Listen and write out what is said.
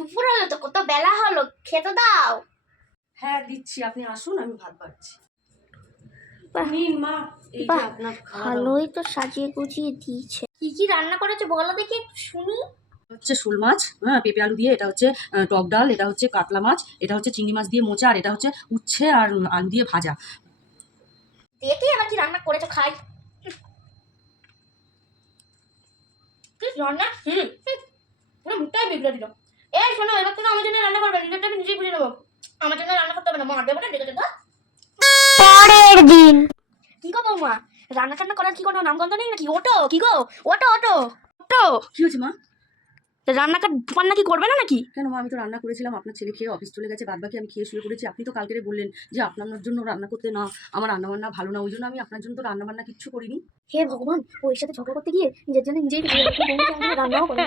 দুপুর হলো তো, কত বেলা হলো, খেতে দাও। হ্যাঁ দিচ্ছি, আপনি আসুন, আমি ভাত বাড়ছি। বাহ, নিন মা, এই যে বাহ, আপনার খাওয়া দাওয়া। ভালোই তো সাজিয়ে গুছিয়ে দিয়েছে। কি কি রান্না করেছে বলো দেখি, একটু শুনি। হচ্ছে শোল মাছ, হ্যাঁ পেঁপে আলু দিয়ে, এটা হচ্ছে টক ডাল, এটা হচ্ছে কাতলা মাছ, এটা হচ্ছে চিংড়ি মাছ দিয়ে মোচা, আর এটা হচ্ছে উচ্ছে আর আলু দিয়ে ভাজা। দেখি আবার কি রান্না করেছো, খাই। কি রান্না, পুরো মুখটাই বিগড়ে দিল। এই শোনো, এবার থেকে আমার জন্য রান্না করবে, নিজেরটা আমি নিজেই বুঝে নেবো। আমার জন্য রান্না করতে হবে না, মা দেবো না, দেখেছো তো। পরের দিন। কি গো বৌমা, রান্না টান্না করার কি কোনো নামগন্ধ নেই নাকি? ওটো কি গো, ওটো ওটো ওটো। কি হয়েছে মা? রান্নাটা পান্না কি করবে না নাকি? কেন মা, আমি তো রান্না করেছিলাম, আপনার ছেলে খেয়ে অফিস চলে গেছে, বাদ বাকি আমি খেয়ে শুয়ে পড়েছি। আপনি তো কালকে বললেন যে আপনার জন্য রান্না করতে, না আমার রান্না বান্না ভালো না, ওই জন্য আমি আপনার জন্য তো রান্না বান্না কিচ্ছু করিনি। হে ভগবান, ওর সাথে ঝগড়া করতে গিয়ে নিজের জন্য নিজেই রান্নাও করে।